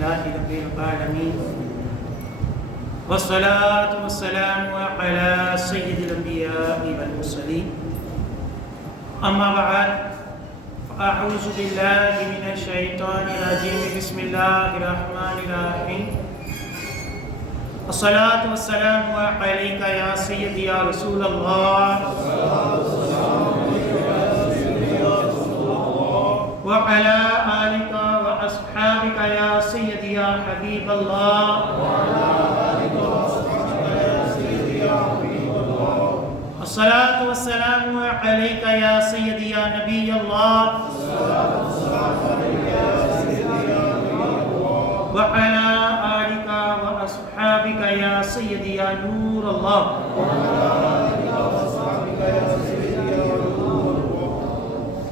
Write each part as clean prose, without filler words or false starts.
لله رب العالمين والصلاة والسلام على سيد الأنبياء والمرسلين أما بعد فأعوذ بالله من الشيطان الرجيم بسم الله الرحمن الرحيم الصلاة والسلام عليك يا سيدي يا رسول الله وعلى آلك وأصحابك يا سيدي يا حبيب الله الصلاة والسلام عليك يا سيدي يا نبي الله وعلى آلك وأصحابك يا سيدي يا نور الله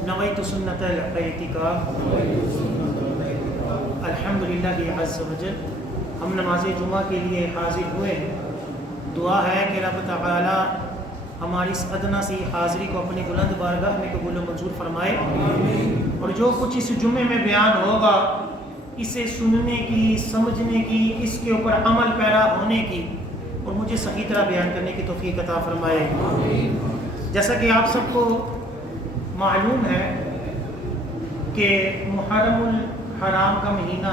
نويت سنة الاعتكاف الحمدللہ عز وجل ہم نماز جمعہ کے لیے حاضر ہوئے ہیں۔ دعا ہے کہ رب تعالی ہماری اس ادنا سی حاضری کو اپنی بلند بارگاہ میں قبول و منظور فرمائے، اور جو کچھ اس جمعے میں بیان ہوگا اسے سننے کی، سمجھنے کی، اس کے اوپر عمل پیرا ہونے کی اور مجھے صحیح طرح بیان کرنے کی توفیق عطا فرمائے۔ جیسا کہ آپ سب کو معلوم ہے کہ محرم الحرام کا مہینہ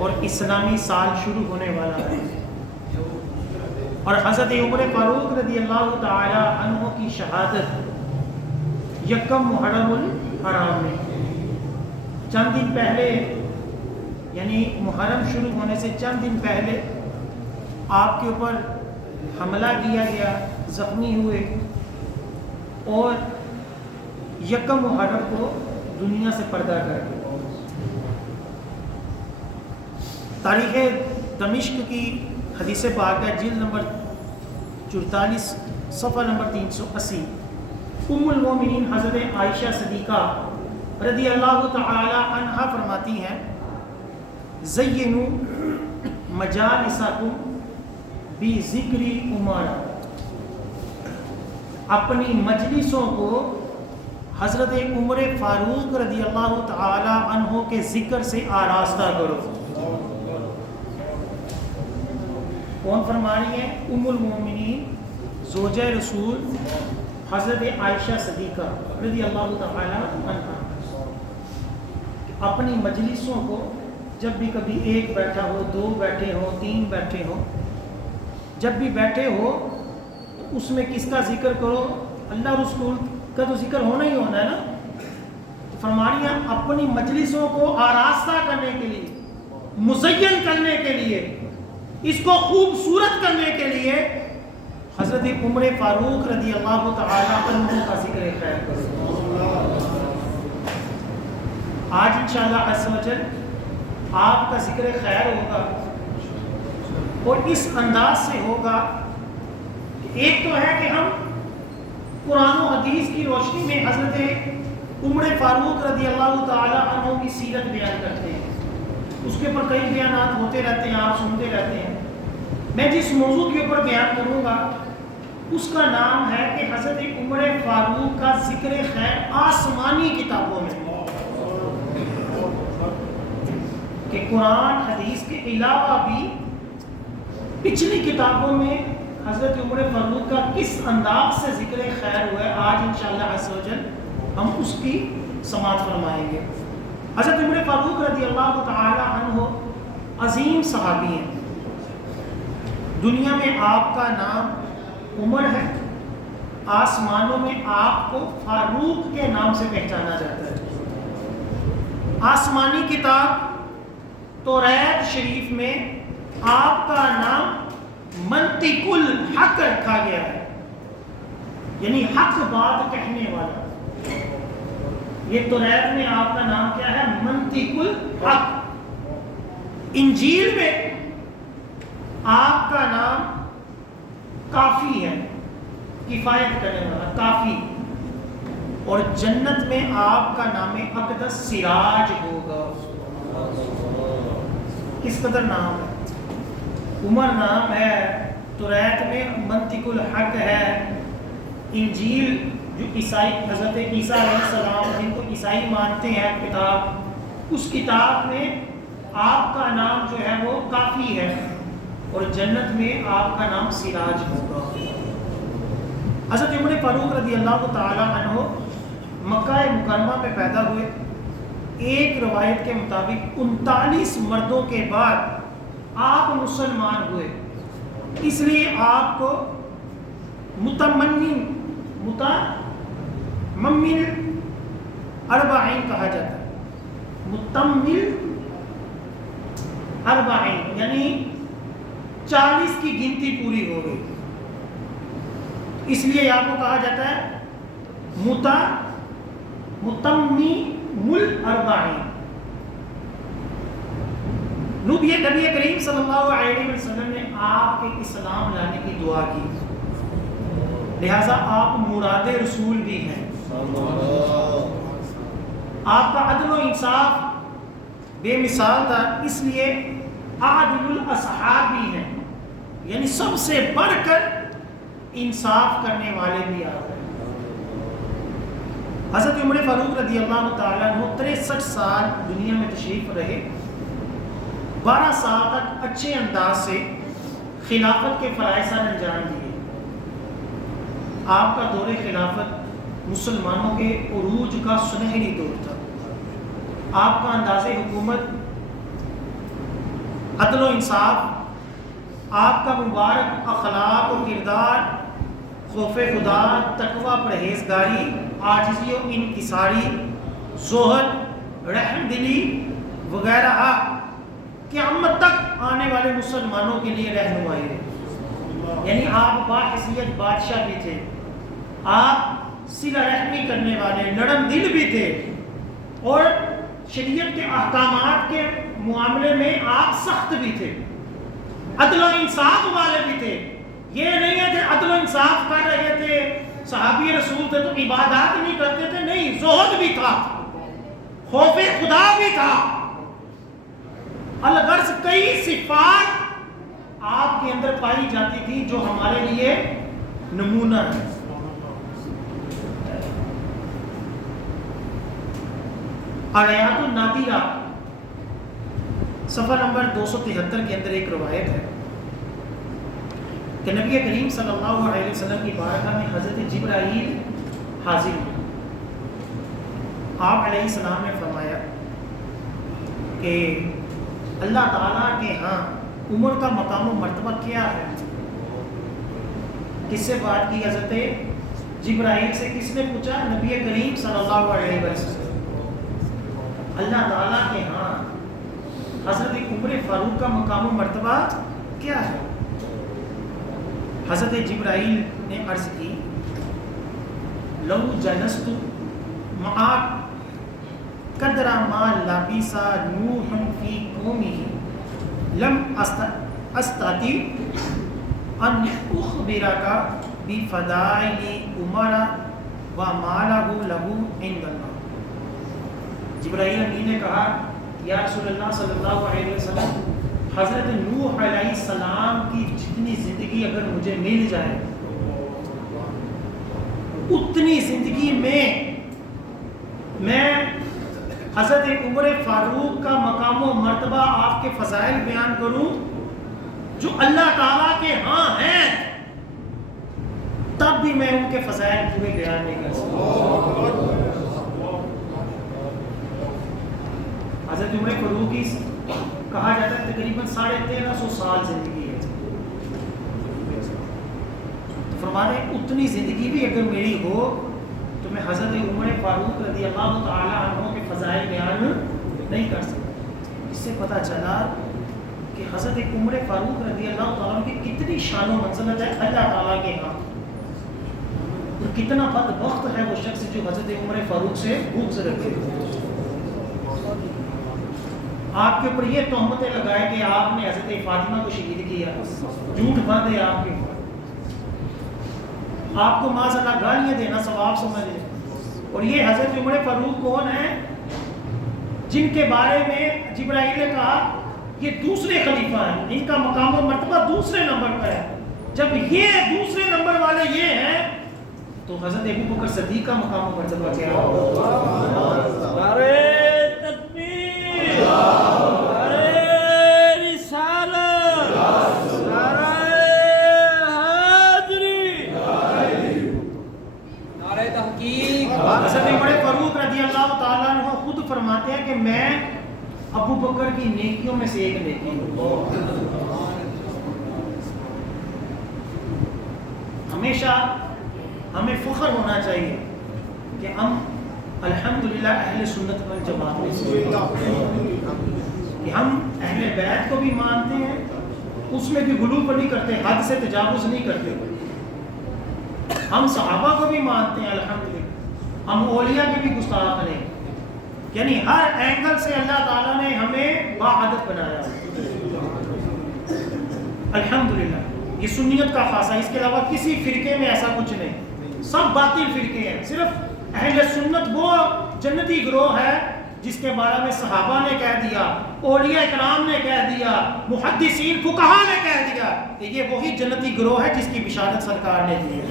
اور اسلامی سال شروع ہونے والا ہے، اور حضرت عمر فاروق رضی اللہ تعالی عنہ کی شہادت یکم محرم الحرام میں چند دن پہلے، یعنی محرم شروع ہونے سے چند دن پہلے آپ کے اوپر حملہ کیا گیا، زخمی ہوئے، اور یکم محرم کو دنیا سے پردہ کر دیا۔ تاریخ دمشق کی حدیث پاک ہے، جلد نمبر 44 صفحہ نمبر 380، ام المومنین حضرت عائشہ صدیقہ رضی اللہ تعالی عنہا فرماتی ہیں، زینوا مجالسکم بذکر عمر، اپنی مجلسوں کو حضرت عمر فاروق رضی اللہ تعالی عنہ کے ذکر سے آراستہ کرو۔ کون فرما رہی ہیں؟ ام المومنین زوجہ رسول حضرت عائشہ صدیقہ رضی اللہ تعالی عنہا اپنی مجلسوں کو جب بھی کبھی ایک بیٹھا ہو، دو بیٹھے ہو، تین بیٹھے ہو، جب بھی بیٹھے ہو تو اس میں کس کا ذکر کرو؟ اللہ رسول کا تو ذکر ہونا ہی ہونا ہے نا۔ تو فرما رہی ہیں اپنی مجلسوں کو آراستہ کرنے کے لیے، مزین کرنے کے لیے، اس کو خوبصورت کرنے کے لیے حضرت عمر فاروق رضی اللہ تعالی عنہ کا ذکر خیر کرو۔ آج انشاءاللہ عز و جل آپ کا ذکر خیر ہوگا، اور اس انداز سے ہوگا کہ ایک تو ہے کہ ہم قرآن و حدیث کی روشنی میں حضرت عمر فاروق رضی اللہ تعالی عنہ کی سیرت بیان کرتے ہیں، اس کے اوپر کئی بیانات ہوتے رہتے ہیں، آپ سنتے رہتے ہیں۔ میں جس موضوع کے اوپر بیان کروں گا اس کا نام ہے کہ حضرت عمر فاروق کا ذکر خیر آسمانی کتابوں میں، کہ قرآن حدیث کے علاوہ بھی پچھلی کتابوں میں حضرت عمر فاروق کا کس انداز سے ذکر خیر ہوا ہے، آج انشاءاللہ عز و جل ہم اس کی سماعت فرمائیں گے۔ حضرت عمر فاروق رضی اللہ تعالی عنہ عظیم صحابی ہیں۔ دنیا میں آپ کا نام عمر ہے، آسمانوں میں آپ کو فاروق کے نام سے پہچانا جاتا ہے۔ آسمانی کتاب توریت شریف میں آپ کا نام منطق الحق رکھا گیا ہے، یعنی حق بات کہنے والا۔ یہ توریت میں آپ کا نام کیا ہے؟ منطق الحق۔ انجیل میں آپ کا نام کافی ہے، کفایت کرنے والا، کافی۔ اور جنت میں آپ کا نام اقدس سراج ہوگا۔ کس قدر نام ہے! عمر نام ہے، توریت میں منطق الحق ہے، انجیل جو عیسائی حضرت عیسیٰ علیہ السلام جن کو عیسائی مانتے ہیں کتاب، اس کتاب میں آپ کا نام جو ہے وہ کافی ہے اور جنت میں آپ کا نام سراج ہوگا۔ حضرت عمر فاروق رضی اللہ تعالی عنہ مکہ مکرمہ میں پیدا ہوئے۔ ایک روایت کے مطابق 39 مردوں کے بعد آپ مسلمان ہوئے، اس لیے آپ کو متمم اربعین کہا جاتا ہے۔ متمم اربعین یعنی 40 کی گنتی پوری ہو گئی، اس لیے آپ کو کہا جاتا ہے متمم الاربعین۔ نبی کریم صلی اللہ علیہ وسلم نے آپ کے اسلام لانے کی دعا کی، لہذا آپ مراد رسول بھی ہیں۔ آپ کا عدل و انصاف بے مثال تھا، اس لیے عادل الاصحاب بھی ہیں، یعنی سب سے بڑھ کر انصاف کرنے والے بھی آپ ہیں۔ حضرت عمر فاروق رضی اللہ تعالیٰ عنہ 63 سال دنیا میں تشریف رہے۔ 12 سال تک اچھے انداز سے خلافت کے فرائض انجام دیے۔ آپ کا دور خلافت مسلمانوں کے عروج کا سنہری دور تھا۔ آپ کا انداز حکومت، عدل و انصاف، آپ کا مبارک اخلاق و کردار، خوف خدا، تقوی، پرہیزگاری، عاجزی و انکساری، زہد، رحم دلی وغیرہ قیامت تک آنے والے مسلمانوں کے لیے رہنمائی ہے۔ یعنی آپ باحیثیت بادشاہ بھی تھے، آپ صلہ رحمی کرنے والے نرم دل بھی تھے، اور شریعت کے احکامات کے معاملے میں آپ سخت بھی تھے، عدل و انصاف والے بھی تھے۔ یہ نہیں ہے کہ عدل و انصاف کر رہے تھے، صحابی رسول تھے تو عبادات نہیں کرتے تھے، نہیں، زہد بھی تھا، خوف خدا بھی تھا۔ الغرض کئی صفات آپ کے اندر پائی جاتی تھی جو ہمارے لیے نمونہ ہے۔ آیات النادرہ صفحہ نمبر 273 کے اندر ایک روایت ہے کہ نبی کریم صلی اللہ علیہ وسلم کی بارگاہ میں حضرت جبرائیل حاضر ہوئے۔ آپ علیہ السلام نے فرمایا کہ اللہ تعالیٰ کے ہاں عمر کا مقام و مرتبہ کیا ہے؟ کس سے بات کی؟ حضرت جبرائیل سے۔ کس نے پوچھا؟ نبی کریم صلی اللہ علیہ وسلم۔ اللہ تعالیٰ کے ہاں حضرت عمر فاروق کا مقام و مرتبہ کیا ہے؟ حضرت جبرائیل نے عرض کی، لو جلست معاک قدر ما لبث نوح فی قومہ لم استطع ان اخبرک بفضائل عمر وما لہ عند اللہ۔ جبرائیل امین نے کہا، یا رسول اللہ صلی اللہ علیہ وسلم، حضرت نوح علیہ السلام کی جتنی زندگی اگر مجھے مل جائے، اتنی زندگی میں حضرت عمر فاروق کا مقام و مرتبہ، آپ کے فضائل بیان کروں جو اللہ تعالیٰ کے ہاں ہیں، تب بھی میں ان کے فضائل پورے بیان نہیں کر سکتا۔ حضرت عمر فاروق کی کہا جاتا ہے تقریباً 1350 سال زندگی ہے۔ تو فرماتے ہیں اتنی زندگی بھی اگر میری ہو تو میں حضرت عمر فاروق رضی اللہ تعالی عنہ کے فضائل بیان نہیں کر سکتا۔ اس سے پتہ چلا کہ حضرت عمر فاروق رضی اللہ تعالیٰ عنہ کی کتنی شان و منزلت ہے اللہ تعالیٰ کے ہاں، اور کتنا بدبخت ہے وہ شخص جو حضرت عمر فاروق سے بغض رکھے۔ آپ کے اوپر یہ تہمتیں لگائے کہ آپ نے حضرت فاطمہ کو شہید کیا، جھوٹ باندھے آپ کے اوپر، آپ کو معاذ اللہ گالیاں دینا ثواب سمجھے۔ اور یہ حضرت عمر فاروق کون ہیں جن کے بارے میں جبرائیل نے کہا یہ دوسرے خلیفہ ہیں، ان کا مقام و مرتبہ دوسرے نمبر پر ہے۔ جب یہ دوسرے نمبر والے یہ ہیں تو حضرت ابو بکر صدیق کا مقام و مرتبہ کیا ہے؟ نعرہ تکبیر، نعرہ ابوبکر کی نیکیوں میں سے ایک نیکی ہمیشہ ہمیں فخر ہونا چاہیے کہ ہم الحمدللہ اہل سنت والجماعت میں سے کہ ہم اہل بیت کو بھی مانتے ہیں، اس میں بھی غلو نہیں کرتے، حد سے تجاوز نہیں کرتے، ہم صحابہ کو بھی مانتے ہیں الحمدللہ، ہم اولیاء کے بھی گستاخ نہیں، یعنی ہر اینگل سے اللہ تعالیٰ نے ہمیں باعدد بنایا الحمدللہ۔ یہ سنیت کا خاصہ، اس کے علاوہ کسی فرقے میں ایسا کچھ نہیں، سب باطل فرقے ہیں، صرف اہل سنت وہ جنتی گروہ ہے جس کے بارے میں صحابہ نے کہہ دیا، اولیاء اکرام نے کہہ دیا، محدثین فقہا نے کہہ دیا کہ یہ وہی جنتی گروہ ہے جس کی بشارت سرکار نے دی ہے۔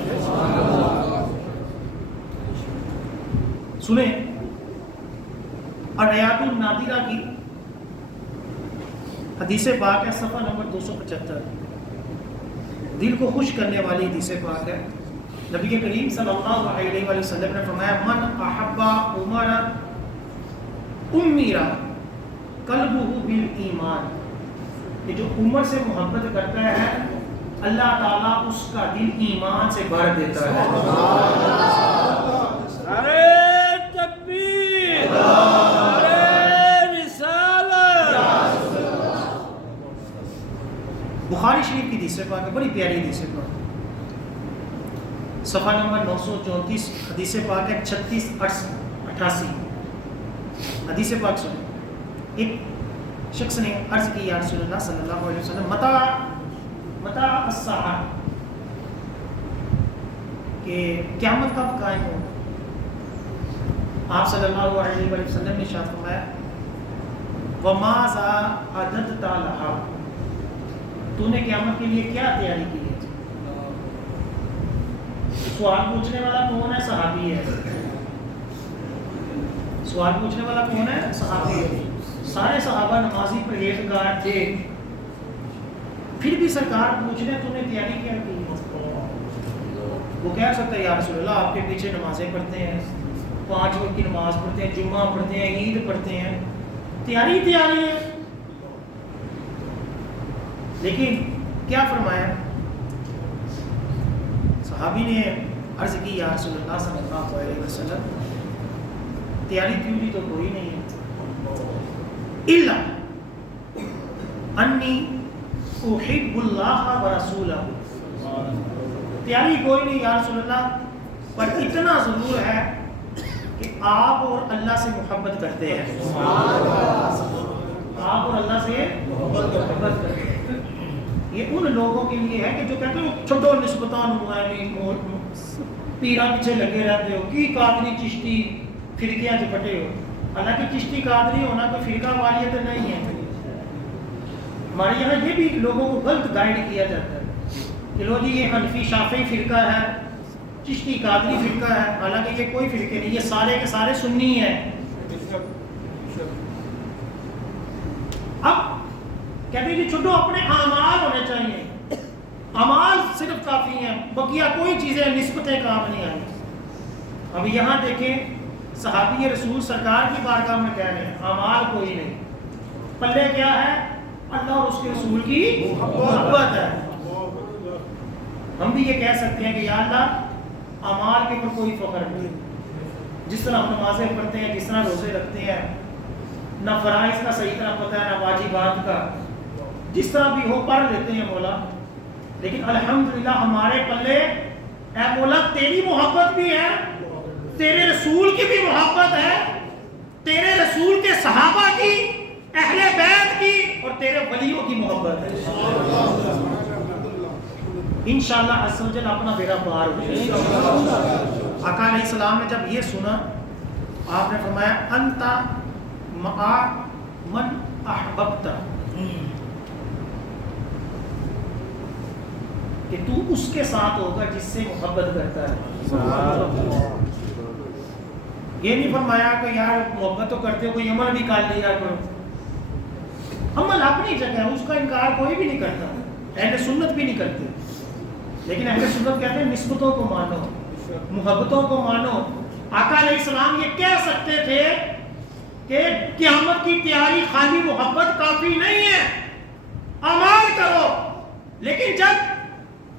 سنیں الریاض النادرہ کی حدیث پاک ہے، صفحہ نمبر 275، دل کو خوش کرنے والی حدیث پاک ہے۔ نبی کریم صلی اللہ علیہ وآلہ وسلم نے فرمایا من احب عمر امیر قلبہ بالایمان، کہ جو عمر سے محبت کرتا ہے اللہ تعالیٰ اس کا دل ایمان سے بھر دیتا ہے۔ نعرہ تکبیر، نعرہ رسالت۔ بخاری شریف کی حدیث پاک ہے، بڑی پیاری حدیث پاک، صفحہ نمبر 934، حدیث پاک ہے 3688۔ حدیث پاک سنیں، ایک شخص نے عرض کی یا رسول اللہ صلی اللہ علیہ وسلم متى الساعہ، کہ قیامت کب قائم ہو؟ آپ صلی اللہ علیہ وسلم نے ارشاد فرمایا وَمَاذَا أَعْدَدْتَ لَهَا، تو نے قیامت کے لیے کیا تیاری کی ہے؟ سوال پوچھنے والا کون ہے؟ صحابی ہے۔ سوال پوچھنے والا کون ہے؟ صحابی ہے۔ سارے صحابہ نمازی پرہیزگار تھے، پھر بھی سرکار پوچھ رہے تو نے تیاری کیا کی؟ وہ کہہ سکتا ہے یا رسول اللہ آپ کے پیچھے نمازیں پڑھتے ہیں، 5 وقت کی نماز پڑھتے ہیں، جمعہ پڑھتے ہیں، عید پڑھتے ہیں، تیاری ہے۔ لیکن کیا فرمایا؟ صحابی نے عرض کی یا رسول اللہ صلی اللہ علیہ وسلم تیاری تیوری تو کوئی نہیں ہے، الا انی احب اللہ ورسولہ، تیاری کوئی نہیں یا رسول اللہ، پر اتنا ضرور ہے کہ آپ اور اللہ سے محبت کرتے ہیں، آپ اور اللہ سے محبت کرتے ہیں۔ یہ ان لوگوں کے لیے ہے کہ جو کہتے ہیں چھوٹو نسبتان پیرا پیچھے لگے رہتے ہو، کی قادری چشتی فرقیاں چپٹے ہو، حالانکہ چشتی قادری ہونا کوئی فرقہ والیت نہیں ہے۔ ہمارے یہاں یہ بھی لوگوں کو غلط گائیڈ کیا جاتا ہے کہ لو جی یہ حنفی شافعی فرقہ ہے، چشتی قادری فرقہ ہے، حالانکہ یہ کوئی فرقے نہیں، یہ سارے کے سارے سنی ہیں۔ اب کہتے ہیں کہ چھوٹو اپنے اعمال ہونے چاہیے، اعمال صرف کافی ہیں، بقیہ کوئی چیزیں نسبتیں کام نہیں آئی۔ اب یہاں دیکھیں صحابی رسول سرکار کی بارگاہ میں کہہ رہے ہیں اعمال کوئی نہیں، پلے کیا ہے؟ اللہ اور اس کے رسول کی محبت ہے۔ ہم بھی یہ کہہ سکتے ہیں کہ یا اللہ اعمال کے اوپر کوئی فخر نہیں، جس طرح ہم نمازیں پڑھتے ہیں، جس طرح روزے رکھتے ہیں، نہ فرائض کا صحیح طرح پتہ ہے نہ واجبات کا، جس طرح بھی ہو پڑھ لیتے ہیں مولا، لیکن الحمدللہ ہمارے پلے اے مولا تیری محبت بھی ہے، تیرے رسول کی بھی محبت ہے، تیرے رسول کے صحابہ کی، اہل بیت کی اور تیرے ولیوں کی محبت ہے۔ انشاءاللہ عز و جل اپنا بیڑا پار ہو جائے۔ آقا علیہ السلام نے جب یہ سنا آپ نے فرمایا انت مع من احببت، کہ تو اس کے ساتھ ہوگا جس سے محبت کرتا ہے۔ یہ نہیں فرمایا کہ یار محبت تو کرتے ہو کوئی عمل بھی کر لیا کرو، عمل اپنی جگہ ہے، اس کا انکار کوئی بھی نہیں کرتا، اہل سنت بھی نہیں کرتے، لیکن اہل سنت کہتے ہیں نسبتوں کو مانو، محبتوں کو مانو۔ آقا علیہ السلام یہ کہہ سکتے تھے کہ قیامت کی تیاری خالی محبت کافی نہیں ہے، اعمال کرو. لیکن جب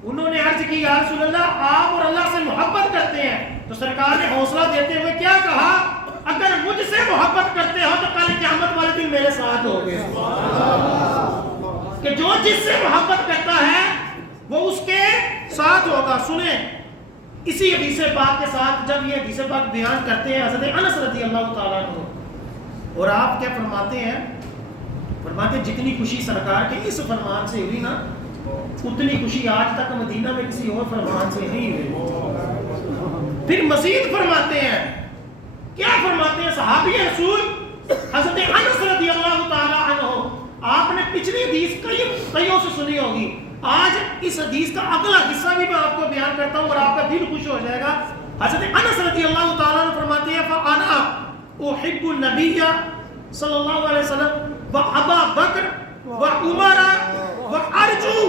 انہوں نے عرض کی یا رسول اللہ آپ اور اللہ سے محبت کرتے ہیں، تو سرکار نے حوصلہ دیتے ہوئے کیا کہا؟ اگر مجھ سے محبت کرتے ہو تو کل قیامت والے دن میرے ساتھ ہوگے. کہ جو جس سے محبت کرتا ہے وہ اس کے ساتھ ہوگا. سنیں اسی حدیث پاک کے ساتھ جب یہ حدیث پاک بیان کرتے ہیں حضرت انس رضی اللہ تعالیٰ عنہ، اور آپ کیا فرماتے ہیں؟ فرماتے ہیں جتنی خوشی سرکار کے اس فرمان سے ہوئی نا، اتنی خوشی آج تک مدینہ میں کسی اور فرمان سے نہیں ہوئی. پھر مزید فرماتے ہیں، کیا فرماتے ہیں؟ صحابی رسول حضرت انس رضی اللہ تعالیٰ عنہ، آپ نے پچھلی حدیث کئیوں سے سنی ہوگی، آج اس حدیث کا اگلا حصہ بھی میں آپ کو بیان کرتا ہوں اور آپ کا دل خوش ہو جائے گا. حضرت انس رضی اللہ تعالیٰ عنہ فرماتے ہیں فَأَنَا أُحِبُّ النَّبِيَّ صلی اللہ علیہ وسلم وَأَبَا بَكْرَ وَعُمَرَ وَأَرْجُو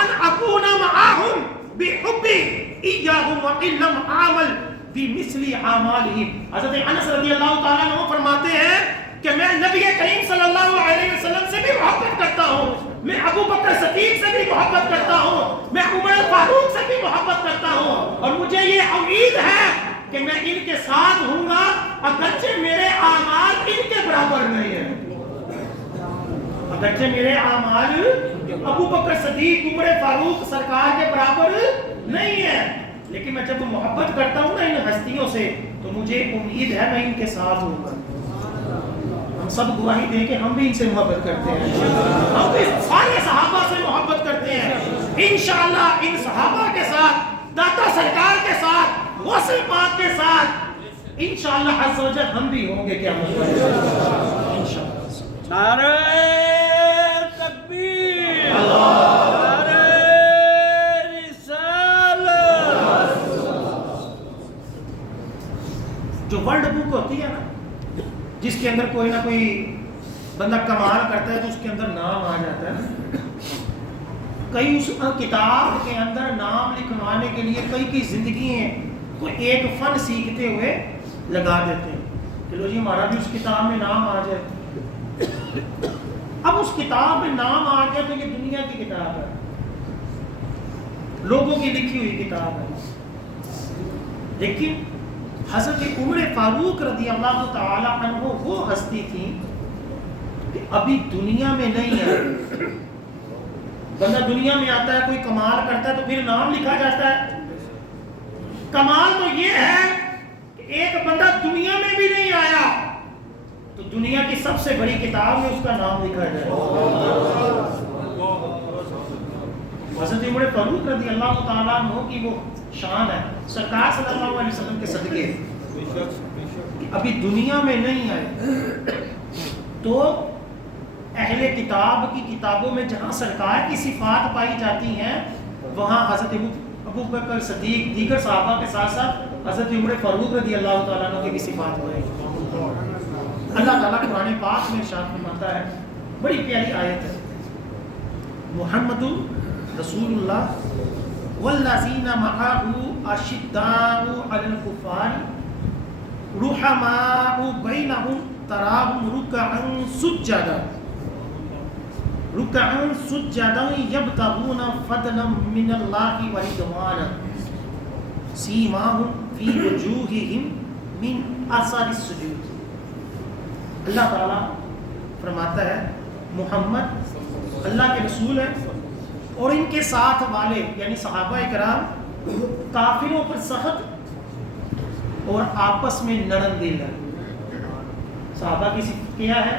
أَنْ أَكُونَ مَعَهُمْ بِحُبِّي إِيَّاهُمْ وَإِن لَّمْ أَعْمَلْ بِمِثْلِ أَعْمَالِهِمْ. حضرت انس رضی اللہ تعالیٰ عنہ فرماتے ہیں کہ میں نبی کریم صلی اللہ علیہ وسلم سے بھی محبت کرتا ہوں، میں ابو بکر صدیق سے بھی محبت کرتا ہوں، میں عمر فاروق سے بھی محبت کرتا ہوں، اور مجھے یہ امید ہے کہ میں ان کے ساتھ ہوں گا اگرچہ میرے اعمال ان کے برابر نہیں ہیں. اگرچہ میرے اعمال ابو بکر صدیق عمر فاروق سرکار کے برابر نہیں ہے، لیکن میں جب محبت کرتا ہوں نا ان ہستیوں سے تو مجھے امید ہے میں ان کے ساتھ ہوں گا. ہم سب گواہی دیں کہ ہم بھی ان سے محبت کرتے ہیں، ہم بھی سارے صحابہ سے محبت کرتے ہیں. انشاءاللہ ان صحابہ کے ساتھ، داتا سرکار کے ساتھ، غوث پاک کے ساتھ انشاءاللہ عز و جل ہم بھی ہوں گے قیامت والے دن انشاءاللہ. نعرہ تکبیر، نعرہ رسالت. جو ورلڈ بک ہوتی ہے نا، جس کے اندر کوئی نہ کوئی بندہ کمال کرتا ہے تو اس کے اندر نام آ جاتا ہے. کئی اس کتاب کے اندر نام لکھوانے کے لیے کئی زندگی ہیں کوئی ایک فن سیکھتے ہوئے لگا دیتے ہیں کہ لو جی ہمارا بھی اس کتاب میں نام آ جائے. اب اس کتاب میں نام آ گیا تو یہ دنیا کی کتاب ہے، لوگوں کی لکھی ہوئی کتاب ہے. لیکن حضرت عمر فاروق رضی اللہ تعالی عنہ وہ ہستی تھی کہ ابھی دنیا میں نہیں ہے. بندہ دنیا میں آتا ہے کوئی کمال کرتا ہے تو پھر نام لکھا جاتا ہے. کمال تو یہ ہے کہ ایک بندہ دنیا میں بھی نہیں آیا تو دنیا کی سب سے بڑی کتاب میں اس کا نام لکھا جائے. حضرت عمر فاروق رضی اللہ تعالیٰ عنہ کی وہ شان ہے سرکار صلی اللہ علیہ وسلم کے صدقے کہ ابھی دنیا میں نہیں آئے تو اہل کتاب کی کتابوں میں جہاں سرکار کی صفات پائی جاتی ہیں وہاں حضرت ابو بکر صدیق دیگر صحابہ کے ساتھ ساتھ حضرت عمر فاروق رضی اللہ تعالیٰ عنہ کی بھی صفات پائی. اللہ تعالیٰ قرآن پاک میں ارشاد فرماتا ہے، بڑی پیاری آیت ہے، محمد رسول اللہ والذین معه اشداء علی الکفار رحماء بینہم تراہم رکعا سجدا یبتغون فضلا من اللہ ورضوانا سیماہم فی وجوہہم من اثر السجود. اللہ تعالیٰ فرماتا ہے محمد اللہ کے رسول ہیں اور ان کے ساتھ والے یعنی صحابہ کرام کافروں پر سخت اور آپس میں نرم دل ہے. صحابہ کی صفت کیا ہے؟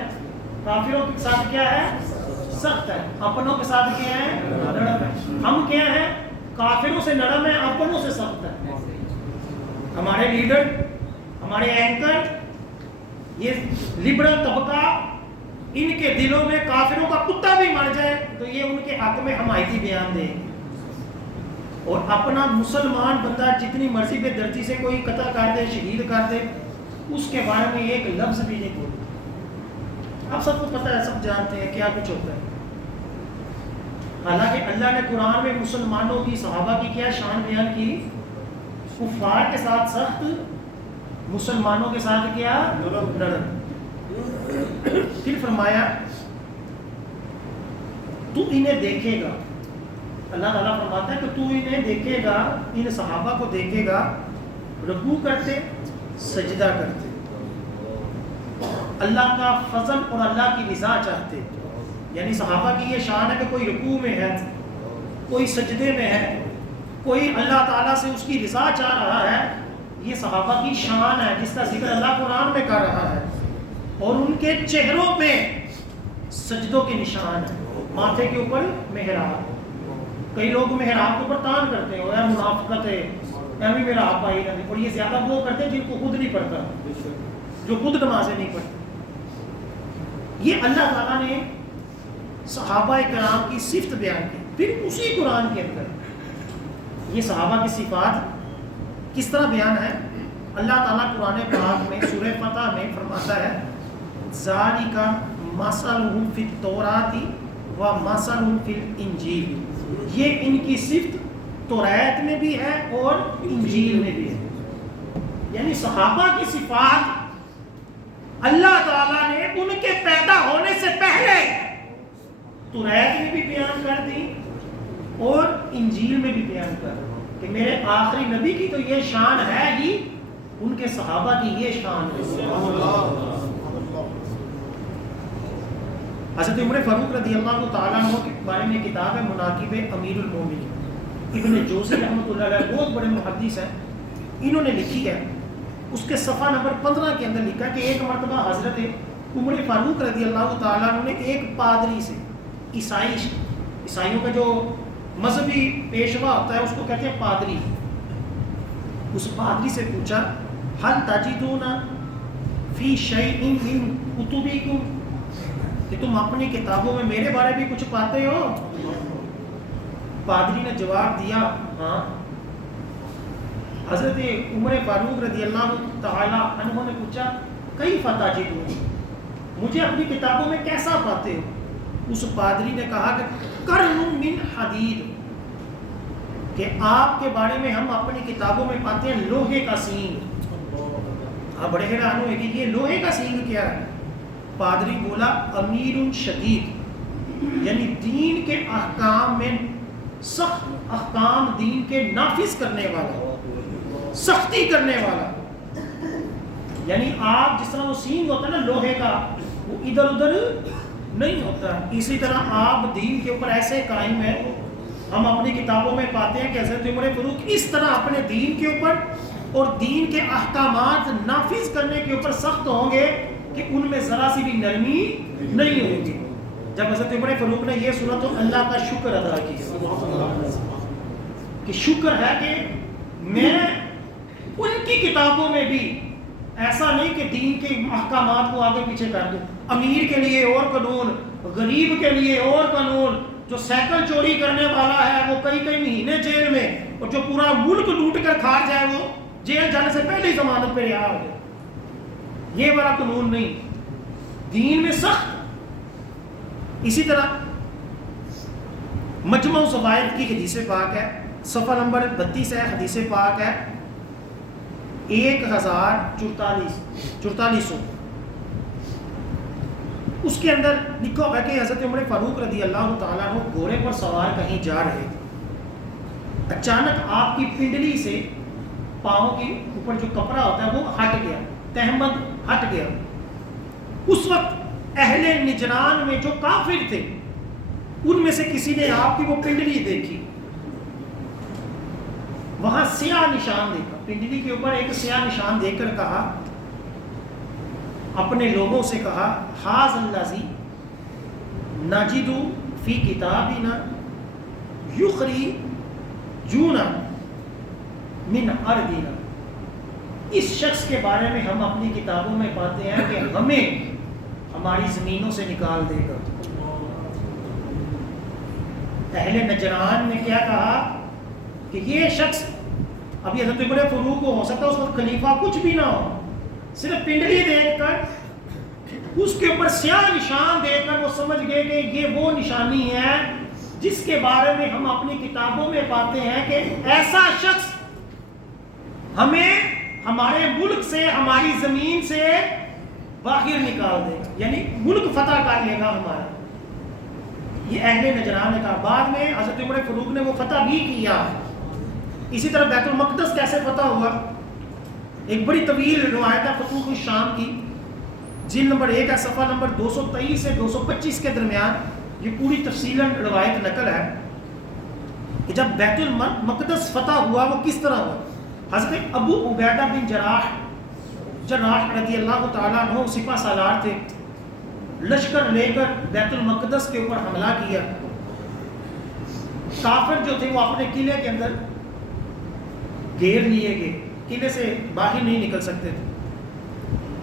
کافروں کے ساتھ کیا ہے؟ سخت ہے. اپنوں کے ساتھ کیا ہے؟ نرم ہے. ہم کیا ہیں؟ کافروں سے نرم ہے، اپنوں سے سخت ہے. ہمارے لیڈر، ہمارے اینکر، یہ لبرل طبقہ، ان کے دلوں میں کافروں کا کتا بھی مر جائے تو یہ ان کے حق میں حمایتی بیان دیں گے، اور اپنا مسلمان بندہ جتنی مرضی پہ درجی سے کوئی قتل کر دے، شہید کر دے، اس کے بارے میں ایک لفظ بھی نہیں بولتے. آپ سب کو پتہ ہے، سب جانتے ہیں کیا کچھ ہوتا ہے. حالانکہ اللہ نے قرآن میں مسلمانوں کی، صحابہ کی کیا شان بیان کی؟ کفار کے ساتھ سخت، مسلمانوں کے ساتھ کیا؟ نرم. پھر فرمایا تو انہیں دیکھے گا، اللہ تعالیٰ فرماتا ہے کہ تو انہیں دیکھے گا، ان صحابہ کو دیکھے گا رکوع کرتے، سجدہ کرتے، اللہ کا فضل اور اللہ کی رضا چاہتے. یعنی صحابہ کی یہ شان ہے کہ کوئی رکوع میں ہے، کوئی سجدے میں ہے، کوئی اللہ تعالیٰ سے اس کی رضا چاہ رہا ہے. یہ صحابہ کی شان ہے جس کا ذکر اللہ قرآن میں کر رہا ہے. اور ان کے چہروں پہ سجدوں کے نشان ہیں، ماتھے کے اوپر محراب. کئی لوگ محراب کے اوپر تان کرتے ہیں، اے منافقت ہے، اے بھی میرا آپ آئی نہیں. اور یہ زیادہ وہ کرتے ہیں جن کو خود نہیں پڑھتا، جو خود نمازیں نہیں پڑھتے. یہ اللہ تعالیٰ نے صحابہ کرام کی صفت بیان کی. پھر اسی قرآن کے اندر یہ صحابہ کی صفات کس طرح بیان ہے. اللہ تعالیٰ قرآن پاک میں سورہ فتح میں فرماتا ہے ذالک مثلہم فی التوراۃ و مثلہم فی الانجیل. یہ ان کی صفت توریت میں بھی ہے اور انجیل میں بھی ہے. یعنی صحابہ کی صفات اللہ تعالیٰ نے ان کے پیدا ہونے سے پہلے توریت میں بھی بیان کر دی اور انجیل میں بھی بیان کر دی کہ میرے آخری نبی کی تو یہ شان ہے ہی، ان کے صحابہ کی یہ شان ہے. حضرت عمر فاروق رضی اللہ تعالیٰ عنہ کے بارے میں کتاب ہے مناقب امیر المومنین، ابن جوزی رحمۃ اللہ علیہ بہت بڑے محدث ہیں، انہوں نے لکھی ہے. اس کے صفحہ نمبر 15 کے اندر لکھا کہ ایک مرتبہ حضرت عمر فاروق رضی اللہ تعالیٰ عنہ نے ایک پادری سے، عیسائیوں کا جو مذہبی پیشوا ہوتا ہے اس کو کہتے ہیں پادری، اس پادری سے پوچھا هل تجدون فی شیء من کتبکم، کہ تم اپنی کتابوں میں میرے بارے بھی کچھ پاتے ہو. پادری نے جواب دیا ہاں. حضرت عمر فاروق رضی اللہ تعالی عنہ نے پوچھا کیف تجدون، مجھے اپنی کتابوں میں کیسا پاتے ہو. اس پادری نے کہا کہ قرن من حدید، کہ آپ کے بارے میں ہم اپنی کتابوں میں پاتے ہیں لوہے کا سینگ. آپ بڑے حیران ہوئے کہ یہ لوہے کا سینگ کیا ہے. پادری بولا امیر شدید، یعنی دین کے احکام میں سخت احکام، دین کے نافذ کرنے والا، سختی کرنے والا. یعنی آپ جس طرح وہ سینگ ہوتا ہے نا لوہے کا، وہ ادھر ادھر نہیں ہوتا، اسی طرح آپ دین کے اوپر ایسے قائم ہیں. ہم اپنی کتابوں میں پاتے ہیں کہ حضرت عمر فاروق اس طرح اپنے دین کے اوپر اور دین کے احکامات نافذ کرنے کے اوپر سخت ہوں گے کہ ان میں ذرا سی بھی نرمی نہیں ہوگی. جب حضرت عمر فاروق نے یہ سنا تو اللہ کا شکر ادا کیا کہ شکر ہے کہ میں ان کی کتابوں میں بھی ایسا نہیں کہ دین کے احکامات کو آگے پیچھے کر دوں. امیر کے لیے اور قانون، غریب کے لیے اور قانون، جو سائیکل چوری کرنے والا ہے وہ کئی کئی مہینے جیل میں، اور جو پورا ملک لوٹ کر کھا جائے وہ جیل جانے سے پہلے ہی ضمانت پہ رہا ہو جائے. یہ بڑا قانون نہیں، دین میں سخت. اسی طرح مجمع الزوائد کی حدیث پاک ہے، صفحہ نمبر 32 ہے، حدیث پاک ہے 1444. اس کے اندر لکھا ہوا ہے کہ حضرت عمر فاروق رضی اللہ تعالیٰ عنہ گھوڑے پر سوار کہیں جا رہے تھے. اچانک آپ کی پنڈلی سے پاؤں کے اوپر جو کپڑا ہوتا ہے وہ ہٹ گیا، تہمد ہٹ گیا. اس وقت اہل نجران میں جو کافر تھے ان میں سے کسی نے آپ کی وہ پنڈلی دیکھی، وہاں سیاہ نشان دیکھا، پنڈلی کے اوپر ایک سیاہ نشان دیکھ کر کہا، اپنے لوگوں سے کہا حاذ الذی نجد فی کتابنا یخرجون من ارضنا، اس شخص کے بارے میں ہم اپنی کتابوں میں پاتے ہیں کہ ہمیں ہماری زمینوں سے نکال دے گا. اہل نجران نے کیا کہا کہ یہ شخص، ابھی حضرت عمر فاروق کو ہو سکتا ہے اس وقت خلیفہ کچھ بھی نہ ہو، صرف پنڈلی دیکھ کر اس کے اوپر سیاہ نشان دیکھ کر وہ سمجھ گئے کہ یہ وہ نشانی ہے جس کے بارے میں ہم اپنی کتابوں میں پاتے ہیں کہ ایسا شخص ہمیں ہمارے ملک سے، ہماری زمین سے باہر نکال دے گا، یعنی ملک فتح کر لے گا ہمارا. یہ اہل نجران نے کہا. بعد میں حضرت عمر فاروق نے وہ فتح بھی کیا. اسی طرح بیت المقدس کیسے فتح ہوا، ایک بڑی طویل روایت ہے فتوح الشام کی، جلد نمبر 1 ہے، صفحہ نمبر 223 سے 225 کے درمیان یہ پوری تفصیلاً روایت نقل ہے کہ جب بیت المقدس فتح ہوا وہ کس طرح ہوا. حضرت ابو عبیدہ بن جراح رضی اللہ تعالیٰ عنہ سپہ سالار تھے، لشکر لے کر بیت المقدس کے اوپر حملہ کیا. کافر جو تھے وہ اپنے قلعے کے اندر گھیر لیے گئے، قلعے سے باہر نہیں نکل سکتے تھے.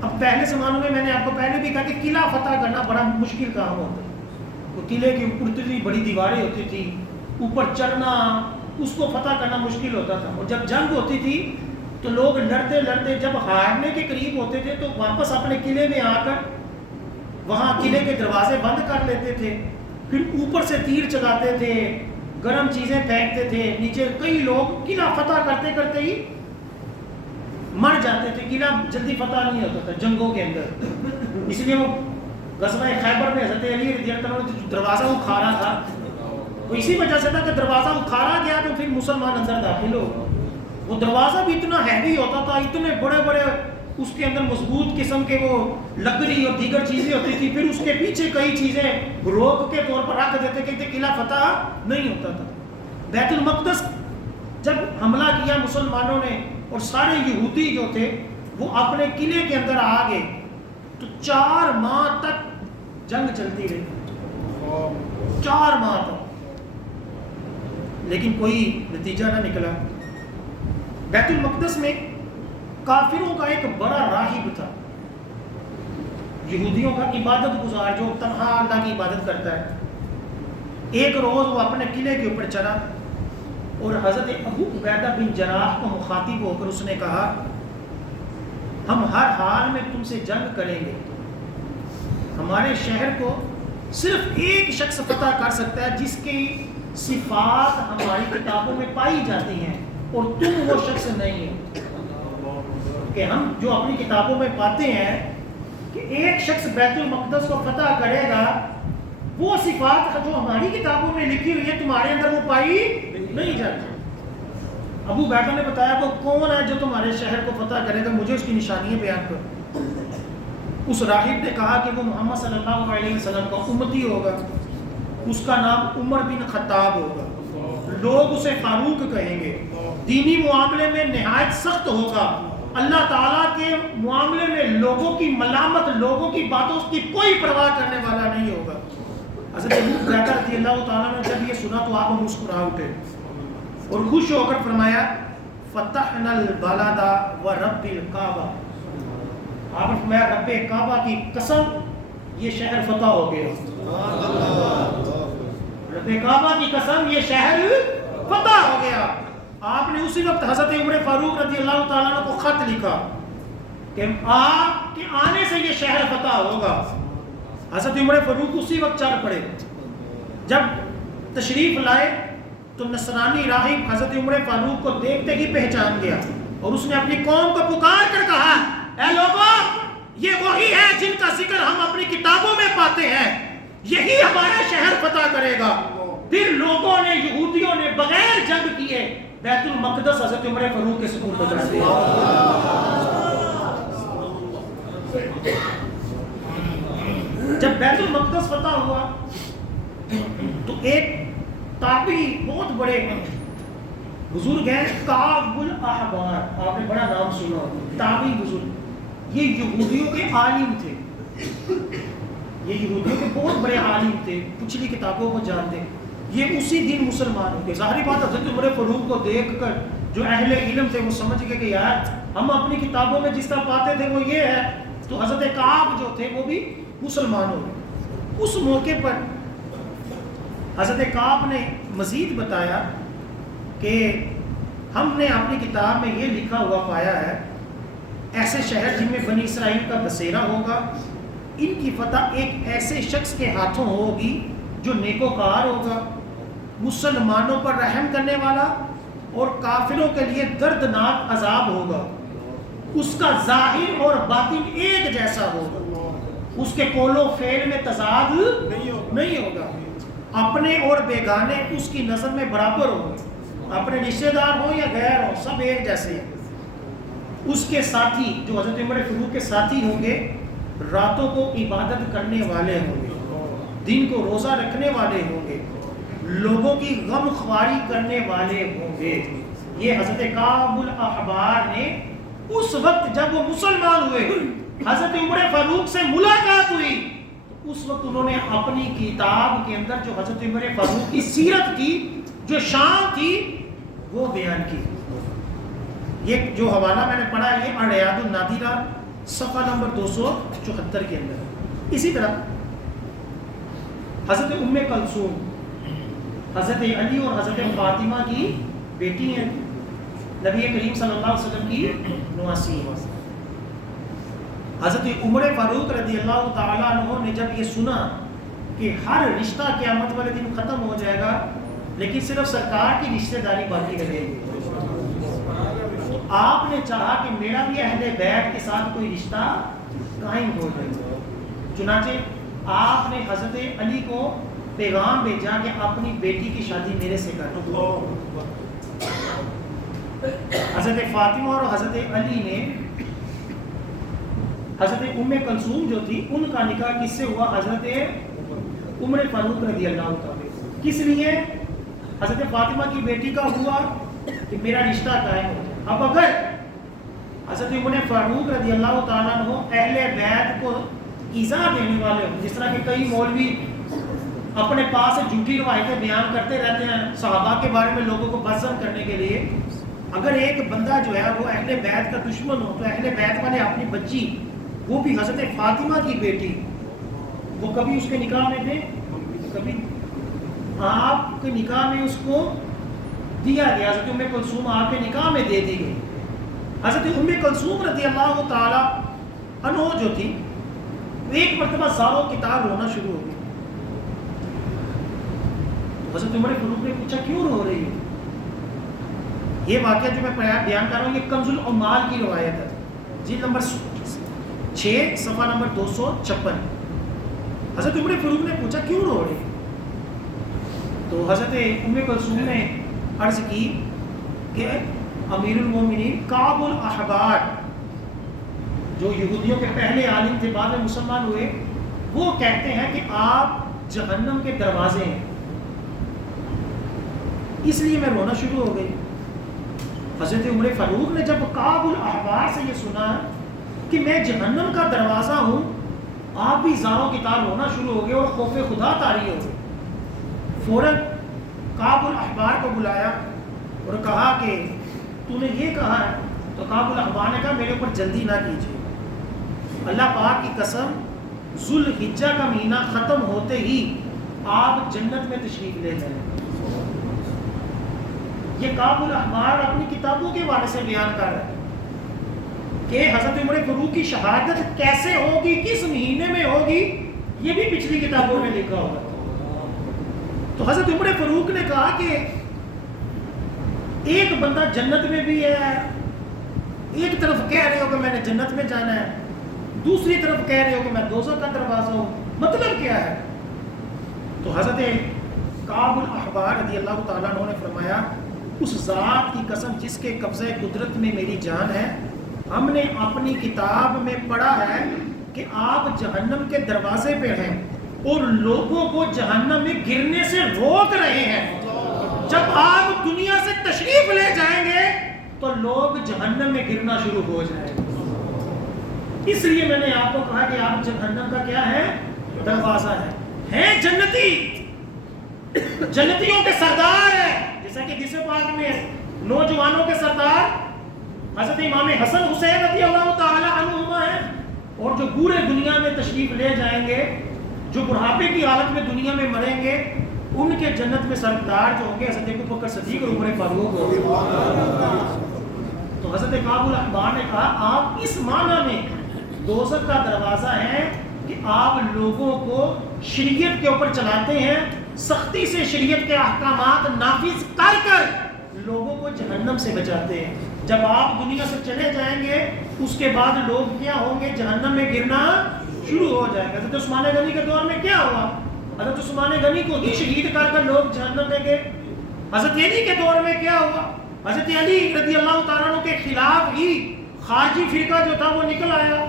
اب پہلے زمانوں میں نے آپ کو پہلے بھی کہا کہ قلعہ فتح کرنا بڑا مشکل کام ہوتا ہے. وہ قلعے کے اوپر اتنی بڑی دیواریں ہوتی تھی، اوپر چڑھنا، اس کو فتح کرنا مشکل ہوتا تھا. اور جب جنگ ہوتی تھی تو لوگ لڑتے لڑتے جب ہارنے کے قریب ہوتے تھے تو واپس اپنے قلعے میں آ کر وہاں قلعے کے دروازے بند کر لیتے تھے، پھر اوپر سے تیر چلاتے تھے، گرم چیزیں پھینکتے تھے نیچے. کئی لوگ قلعہ فتح کرتے کرتے ہی مر جاتے تھے. قلعہ جلدی فتح نہیں ہوتا تھا جنگوں کے اندر. اس لیے وہ غزوہ خیبر میں حضرت علی رضی اللہ عنہ نے دروازہ اکھاڑا تھا، وہ اسی وجہ سے تھا کہ دروازہ اکھاڑا گیا تو پھر مسلمان اندر داخل ہو. وہ دروازہ بھی اتنا ہیوی ہوتا تھا، اتنے بڑے بڑے اس کے اندر مضبوط قسم کے وہ لکڑی اور دیگر چیزیں ہوتی تھی، پھر اس کے پیچھے کئی چیزیں روک کے طور پر رکھ دیتے کہ قلعہ فتح نہیں ہوتا تھا. بیت المقدس جب حملہ کیا مسلمانوں نے اور سارے یہودی جو تھے وہ اپنے قلعے کے اندر آ گئے تو 4 ماہ تک جنگ چلتی رہی. 4 ماہ تک لیکن کوئی نتیجہ نہ نکلا. بیت المقدس میں کافروں کا ایک بڑا راہب تھا، یہودیوں کا عبادت گزار جو تنہا اللہ کی عبادت کرتا ہے. ایک روز وہ اپنے قلعے کے اوپر چڑھا اور حضرت ابو عبیدہ بن جراح کو مخاطب ہو کر اس نے کہا ہم ہر حال میں تم سے جنگ کریں گے. ہمارے شہر کو صرف ایک شخص فتح کر سکتا ہے جس کی صفات ہماری کتابوں میں پائی جاتی ہیں اور تم وہ شخص نہیں ہو. کہ ہم جو اپنی کتابوں میں پاتے ہیں کہ ایک شخص بیت المقدس کو فتح کرے گا، وہ صفات جو ہماری کتابوں میں لکھی ہوئی ہے تمہارے اندر وہ پائی نہیں جاتی. ابو بیٹا نے بتایا وہ کون ہے جو تمہارے شہر کو فتح کرے گا، مجھے اس کی نشانیاں بیان کرو. اس راہب نے کہا کہ وہ محمد صلی اللہ علیہ وسلم کا امتی ہوگا، اس کا نام عمر بن خطاب ہوگا، لوگ اسے فاروق کہیں گے، دینی معاملے میں نہایت سخت ہوگا، اللہ تعالیٰ کے معاملے میں لوگوں کی ملامت، لوگوں کی باتوں کی کوئی پرواہ کرنے والا نہیں ہوگا. حضرت ابو بکر رضی اللہ تعالیٰ نے جب یہ سنا تو آپ مسکرا اٹھے اور خوش ہو کر فرمایا فتحنا البلد ورب الکعبہ. آپ نے فرمایا رب کعبہ کی قسم یہ شہر فتح ہو گیا. رب کعبہ کی قسم یہ شہر فتح ہو گیا. آپ نے اسی وقت حضرت عمر فاروق رضی اللہ تعالیٰ عنہ کو خط لکھا کہ آپ کے آنے سے یہ شہر فتح ہوگا. حضرت عمر فاروق اسی وقت چل پڑے. جب تشریف لائے تو نصرانی راہب حضرت عمر فاروق کو دیکھتے ہی پہچان گیا اور اس نے اپنی قوم کو پکار کر کہا اے لوگوں، یہ وہی ہے جن کا ذکر ہم اپنی کتابوں میں پاتے ہیں، یہی ہمارا شہر فتح کرے گا. پھر لوگوں نے، یہودیوں نے بغیر جنگ کیے بیت المقدس حضرت عمر فاروق کے سپرد کر دیا. جب بیت المقدس فتح ہوا تو ایک تابعی بہت بڑے بزرگ ہیں کعب الاحبار، آپ نے بڑا نام سنا ہوگا، تابعی بزرگ. یہ یہودیوں کے عالم تھے، یہ یہودیوں کے بہت بڑے عالم تھے، پچھلی کتابوں کو جانتے. یہ اسی دن مسلمان ہو گئے. ظاہری بات حضرت عمر فاروق کو دیکھ کر جو اہل علم تھے وہ سمجھ گئے کہ یار ہم اپنی کتابوں میں جس طرح پاتے تھے وہ یہ ہے. تو حضرت کعب جو تھے وہ بھی مسلمان ہو گئے. اس موقع پر حضرت کعب نے مزید بتایا کہ ہم نے اپنی کتاب میں یہ لکھا ہوا پایا ہے ایسے شہر جن میں بنی اسرائیل کا بسیرا ہوگا، ان کی فتح ایک ایسے شخص کے ہاتھوں ہوگی جو نیکوکار ہوگا، مسلمانوں پر رحم کرنے والا اور کافروں کے لیے دردناک عذاب ہوگا. اس کا ظاہر اور باطن ایک جیسا ہوگا. اس کے قول و فعل میں تضاد نہیں ہوگا، اپنے اور بیگانے اس کی نظر میں برابر ہوں گے، اپنے رشتہ دار ہوں یا غیر ہوں سب ایک جیسے ہیں۔ اس کے ساتھی جو حضرت عمر فاروق کے ساتھی ہوں گے راتوں کو عبادت کرنے والے ہوں گے، دن کو روزہ رکھنے والے ہوں گے، لوگوں کی غم خواری کرنے والے ہوں گے۔ یہ حضرت کعب الاحبار نے اس وقت جب وہ مسلمان ہوئے حضرت عمر فاروق سے ملاقات ہوئی تو اس وقت انہوں نے اپنی کتاب کے اندر جو حضرت عمر فاروق کی سیرت کی جو شان تھی وہ بیان کی۔ یہ جو حوالہ میں نے پڑھا یہ اریاد النادرہ صفحہ نمبر 274 کے اندر۔ اسی طرح حضرت ام کلثوم حضرت علی اور حضرت فاطمہ کی بیٹی ہیں، نبی کریم صلی اللہ علیہ وسلم کی نواسی ہیں۔ حضرت عمر فاروق رضی اللہ تعالیٰ عنہ نے جب یہ سنا کہ ہر رشتہ قیامت والے دن ختم ہو جائے گا لیکن صرف سرکار کی رشتہ داری باقی رہے گی، تو آپ نے چاہا کہ میرا بھی اہل بیت کے ساتھ کوئی رشتہ قائم ہو جائے، چنانچہ آپ نے حضرت علی کو پیغام بھیجا کہ اپنی بیٹی کی شادی میرے سے کر دو۔ حضرت فاطمہ اور حضرت علی نے حضرت ام کلثوم جو تھی ان کا نکاح کس سے ہوا؟ حضرت عمر فاروق رضی اللہ تعالی۔ کس لیے؟ حضرت فاطمہ کی بیٹی کا ہوا کہ میرا رشتہ قائم ہو جائے۔ اب اگر حضرت عمر فاروق رضی اللہ تعالیٰ عنہ اہل بیت کو ایذا دینے والے ہوں، جس طرح کہ کئی مولوی اپنے پاس سے جھوٹی روایتیں بیان کرتے رہتے ہیں صحابہ کے بارے میں لوگوں کو بدظن کرنے کے لیے، اگر ایک بندہ جو ہے وہ اہل بیت کا دشمن ہو تو اہل بیت والے اپنی بچی وہ بھی حضرت فاطمہ کی بیٹی وہ کبھی اس کے نکاح میں دے؟ کبھی آپ کے نکاح میں اس کو دیا گیا، حضرت ام کلثوم آپ کے نکاح میں دے دی گئی۔ حضرت ام کلثوم رضی اللہ تعالی عنہ جو تھی ایک مرتبہ زاروں کی طرح رونا شروع ہو گئی۔ حضرت عمر فاروق نے پوچھا کیوں رو رہی ہے؟ یہ واقعہ جو میں بیان کر رہا ہوں یہ کنز العمال کی روایت ہے، جلد نمبر 6 صفحہ نمبر 256۔ حضرت عمر فاروق نے پوچھا کیوں رو رہی ہے؟ تو حضرت ام کلثوم نے عرض کی کہ امیر المومنین کعب الاحبار جو یہودیوں کے پہلے عالم تھے بعد میں مسلمان ہوئے وہ کہتے ہیں کہ آپ جہنم کے دروازے ہیں، اس لیے میں رونا شروع ہو گئی۔ حضرت عمر فاروق نے جب کعب الاحبار سے یہ سنا کہ میں جہنم کا دروازہ ہوں آپ بھی زاروں کی طرح رونا شروع ہو گئے اور خوف خدا طاری ہو گئے۔ فوراً کعب الاحبار کو بلایا اور کہا کہ تو نے یہ کہا ہے؟ تو کعب الاحبار نے کہا میرے اوپر جلدی نہ کیجیے، اللہ پاک کی قسم ذوالحجہ کا مہینہ ختم ہوتے ہی آپ جنت میں تشریف لے جائیں۔ یہ کعب الاحبار اپنی کتابوں کے حوالے سے بیان کر رہا ہے کہ حضرت عمر فاروق کی شہادت کیسے ہوگی، کس مہینے میں ہوگی، یہ بھی پچھلی کتابوں میں لکھا ہوگا۔ تو حضرت عمر فاروق نے کہا کہ ایک بندہ جنت میں بھی ہے، ایک طرف کہہ رہے ہو کہ میں نے جنت میں جانا ہے، دوسری طرف کہہ رہے ہو کہ میں دوزخ کا دروازہ ہوں، مطلب کیا ہے؟ تو حضرت کعب الاحبار رضی اللہ تعالیٰ عنہ نے فرمایا اس ذات کی قسم جس کے قبضہ قدرت میں میری جان ہے، ہم نے اپنی کتاب میں پڑھا ہے کہ آپ جہنم کے دروازے پہ ہیں اور لوگوں کو جہنم میں گرنے سے روک رہے ہیں، جب آپ دنیا سے تشریف لے جائیں گے تو لوگ جہنم میں گرنا شروع ہو جائیں گے۔ اس لیے میں نے آپ کو کہا کہ آپ جہنم کا کیا ہے؟ دروازہ ہے جنتی، جنتیوں کے سردار ہیں، جیسا کہ حدیث پاک میں نوجوانوں کے سردار حضرت امام حسن حسین رضی اللہ تعالی عنہما ہیں، اور جو پورے دنیا میں تشریف لے جائیں گے، جو بڑھاپے کی حالت میں دنیا میں مریں گے، ان کے جنت میں سردار جو ہوں گے حضرت ابو بکر صدیق اور عمر فاروق ہوں گے۔ تو حضرت کعب الاحبار نے کہا آپ اس معنی میں دوزخ کا دروازہ ہے کہ آپ لوگوں کو شریعت کے اوپر چلاتے ہیں، سختی سے شریعت کے احکامات نافذ کر کر لوگوں کو جہنم سے بچاتے ہیں۔ جب آپ دنیا سے چلے جائیں گے اس کے بعد لوگ کیا ہوں گے؟ جہنم میں گرنا شروع ہو جائے گا. حضرت عثمان غنی کے دور میں کیا ہوا؟ حضرت عثمان غنی کو ہی شہید کر کر لوگ جہنم میں گئے. حضرت علی کے دور میں کیا ہوا؟ حضرت علی رضی اللہ تعالیٰ عنہ کے خلاف ہی خارجی فرقہ جو تھا وہ نکل آیا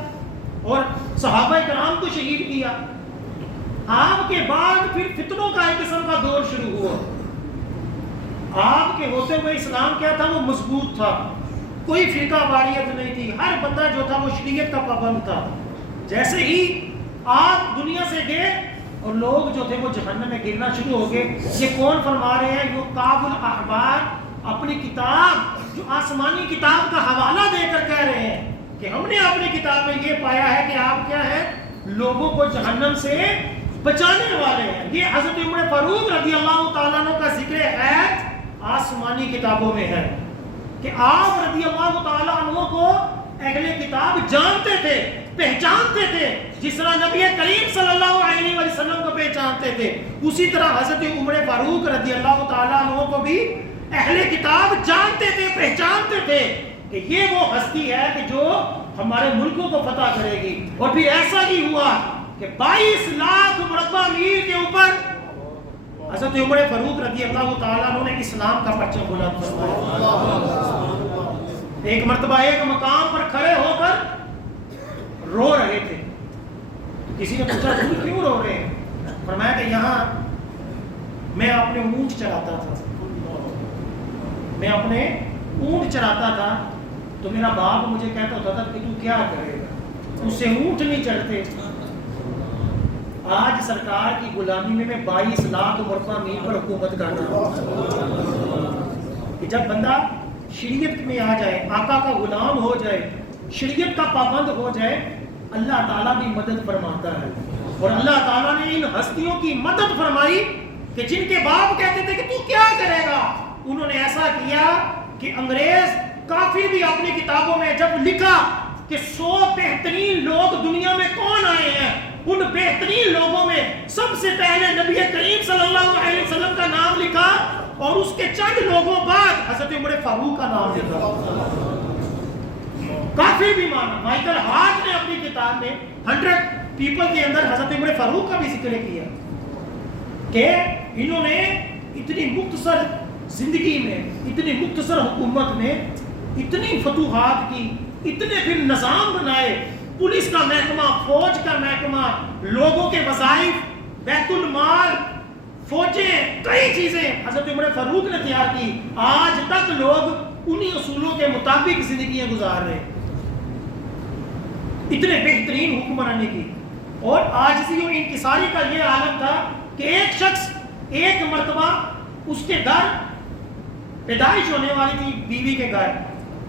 اور صحابہ کرام کو شہید کیا. آپ کے بعد پھر فتنوں کا ایک قسم کا دور شروع ہوا. آپ کے ہوتے ہوئے اسلام کیا تھا؟ وہ مضبوط تھا, کوئی فرقہ واریت نہیں تھی, ہر بندہ جو تھا وہ شریعت کا پابند تھا. جیسے ہی آپ دنیا سے گئے اور لوگ جو تھے وہ جہنم میں گرنا شروع ہو گئے. یہ کون فرما رہے ہیں؟ وہ کعب الاحبار اپنی کتاب جو آسمانی کتاب کا حوالہ دے کر کہہ رہے ہیں کہ ہم نے اپنی کتاب میں یہ پایا ہے کہ آپ کیا ہے, لوگوں کو جہنم سے بچانے والے ہیں. یہ حضرت عمر فاروق رضی اللہ تعالیٰ عنہ کا ذکر ہے آسمانی کتابوں میں ہے کہ آپ رضی اللہ تعالیٰ عنہ کو اہل کتاب جانتے تھے, پہچانتے تھے. جس طرح نبی کریم صلی اللہ علیہ وسلم کو پہچانتے تھے, اسی طرح حضرت عمر فاروق رضی اللہ تعالیٰ عنہ کو بھی اہل کتاب جانتے تھے, پہچانتے تھے کہ یہ وہ ہستی ہے کہ جو ہمارے ملکوں کو فتح کرے گی. اور پھر ایسا ہی ہوا کہ 22 لاکھ مربع میل کے اوپر حضرت عمر فاروق رضی اللہ تعالیٰ عنہ نے اسلام کا پرچم بلند فرمایا. ایک مرتبہ ایک مقام پر کھڑے ہو کر رو رہے تھے. کسی نے پوچھا تم کیوں رو رہے ہیں؟ فرمایا کہ یہاں میں اپنے اونٹ چراتا تھا, میں اپنے اونٹ چراتا تھا تو میرا باپ مجھے کہتا ہوتا تھا کہ تو کیا کرے گا, اس سے اونٹ نہیں چڑھتے. آج سرکار کی غلامی میں 22 لاکھ مربع میل پر حکومت کرتا ہوں. کہ جب بندہ شریعت میں آ جائے, آقا کا غلام ہو جائے, شریعت کا پابند ہو جائے, اللہ تعالیٰ بھی مدد فرماتا ہے. اور اللہ تعالیٰ نے ان ہستیوں کی مدد فرمائی کہ جن کے باپ کہتے تھے کہ تو کیا کرے گا, انہوں نے ایسا کیا کہ انگریز کافی بھی اپنی کتابوں میں جب لکھا کہ 100 بہترین لوگ دنیا میں کون آئے ہیں, ان بہترین لوگوں میں سب سے پہلے نبی کریم صلی اللہ علیہ وسلم کا نام لکھا اور اس کے چند لوگوں بعد حضرت عمر فاروق کا نام لکھا. کافی بھی مانا. مائیکل ہارٹ نے اپنی کتاب میں 100 پیپل کے اندر حضرت عمر فاروق کا بھی ذکر کیا کہ انہوں نے اتنی مختصر زندگی میں, اتنی مختصر حکومت میں اتنی فتوحات کی, اتنے پھر نظام بنائے, پولیس کا محکمہ, فوج کا محکمہ, لوگوں کے وظائف, بیت المال, فوجیں, کئی چیزیں حضرت عمر فاروق نے تیار کی. آج تک لوگ انہی اصولوں کے مطابق زندگیاں گزار رہے ہیں. اتنے بہترین حکمرانی کی. اور عاجزی و انکساری کا یہ عالم تھا کہ ایک شخص ایک مرتبہ اس کے گھر پیدائش ہونے والی تھی, بیوی کے گھر,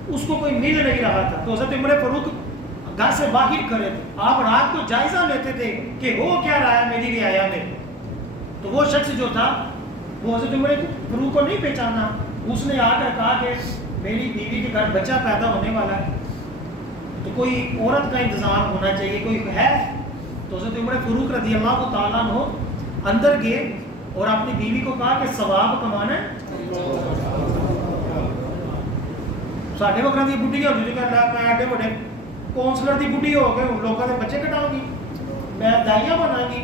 اس کو کوئی مل نہیں رہا تھا. تو حضرت عمر فاروق گھر سے باہر کھڑے تھے. آپ رات کو جائزہ لیتے تھے کہ ہو کیا رہا ہے میری رعایا میں. تو وہ شخص جو تھا وہ حضرت عمر فاروق کو نہیں پہچانا. اس نے آ کر کہا کہ میری بیوی کے گھر بچہ پیدا ہونے والا ہے, تو کوئی عورت کا انتظام ہونا چاہیے, کوئی ہے. تو حضرت عمر فاروق رضی اللہ تعالیٰ عنہ اندر گئے اور اپنی بیوی کو کہا کہ ثواب کمانا ہے. ساڈے وقت کی بڈھی ہوتی تھی کہ میں ایڈے بڑے کونسلر کی بڈھی ہو گئے, لوگوں کے بچے کٹاؤں گی, میں دائیاں بنا گی,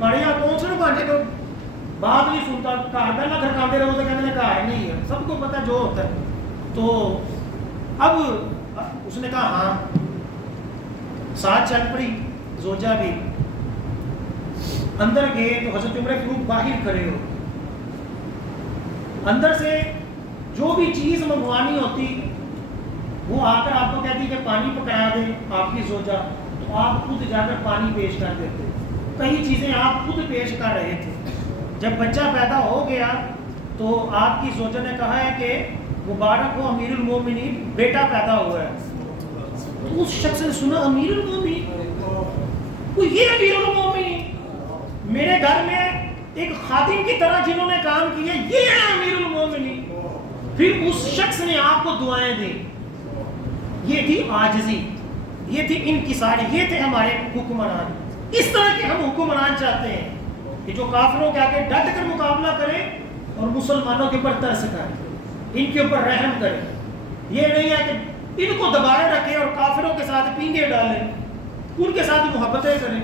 بڑے کونسلر بن جائے تو بات نہیں سنتا. گھر پہلے گھر کھاتے رہو تو کہتے ہیں گھر نہیں ہے, سب کو پتا جو ہوتا ہے. تو اب اس نے کہا ہاں, ساتھ چل پڑی زوجہ بھی. اندر گئے تو حضرت عمر فاروق باہر کھڑے ہو, اندر سے جو بھی چیز منگوانی ہوتی وہ آ کر آپ کو کہتی کہ پانی پکڑا دیں آپ کی زوجہ, تو آپ خود جا کر پانی پیش کر دیتے. کئی چیزیں آپ خود پیش کر رہے تھے. جب بچہ پیدا ہو گیا تو آپ کی زوجہ نے کہا ہے کہ مبارک ہو امیر المومنین, بیٹا پیدا ہوا ہے. تو اس شخص نے سنا امیر المومنین, یہ امیر المومنین میرے گھر میں ایک خادم کی طرح جنہوں نے کام کیا, یہ ہے امیر المومنین. پھر اس شخص نے آپ کو دعائیں دی. یہ تھی عاجزی, یہ تھی انکساری, یہ تھے ہمارے حکمران. اس طرح کے ہم حکمران چاہتے ہیں کہ جو کافروں کے آگے ڈٹ کر مقابلہ کرے اور مسلمانوں کے اوپر ترس کرے, ان کے اوپر رحم کرے. یہ نہیں ہے کہ ان کو دبائے رکھے اور کافروں کے ساتھ پینگے ڈالے. ان کے ساتھ محبتیں کریں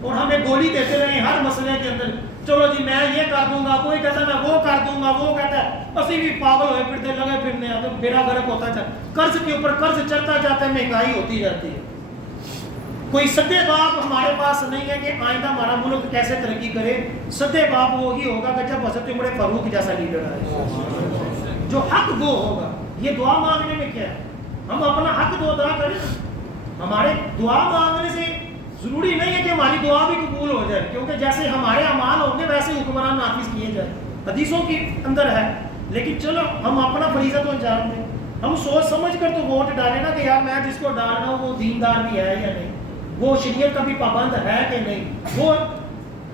اور ہمیں گولی دیتے رہیں ہر مسئلے کے اندر، چلو جی میں یہ کر دوں گا، کوئی کہتا ہے میں وہ کر دوں گا، وہ کہتا ہے اسی بھی پاگل ہوئے پھرتے لگے پھرنے ہیں، تو بیڑا غرق ہوتا ہے، قرض کے اوپر قرض چڑھتا جاتا ہے، مہنگائی ہوتی جاتی ہے۔ کوئی سدے باپ ہمارے پاس نہیں ہے کہ آئندہ ہمارا ملک کیسے ترقی کرے، سدے باپ وہی ہوگا کہ جب حضرت عمر فاروق جیسا لیڈر آئے جو حق گو ہوگا۔ یہ دعا مانگنے میں کیا ہے، ہم اپنا حق دو ادا کریں، ہمارے دعا مانگنے سے ضروری نہیں ہے کہ ہماری دعا بھی قبول ہو جائے، کیونکہ جیسے ہمارے اعمال ہوں گے ویسے حکمران نافذ کیے جائیں، حدیثوں کے اندر ہے۔ لیکن چلو ہم اپنا فریضہ تو انجام دیں، ہم سوچ سمجھ کر تو ووٹ ڈالیں نا کہ یار میں جس کو ڈال رہا ہوں وہ دیندار بھی ہے یا نہیں، وہ شریعت کا بھی پابند ہے کہ نہیں، وہ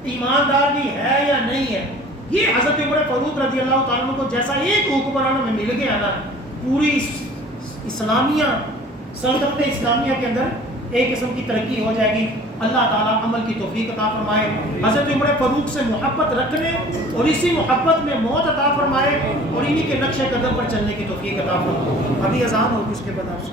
ایماندار بھی ہے یا نہیں ہے۔ یہ حضرت عمر فاروق رضی اللہ تعالیٰ عنہ کو جیسا ایک حکمران ہمیں مل گیا نا، پوری اسلامیہ سلطنت اسلامیہ کے اندر ایک قسم کی ترقی ہو جائے گی۔ اللہ تعالیٰ عمل کی توفیق عطا فرمائے، حضرت عمر فاروق سے محبت رکھنے اور اسی محبت میں موت عطا فرمائے اور انہی کے نقش قدم پر چلنے کی توفیق عطا فرمائے۔ ابھی اذان ہوگی، اس کے بعد آپ سے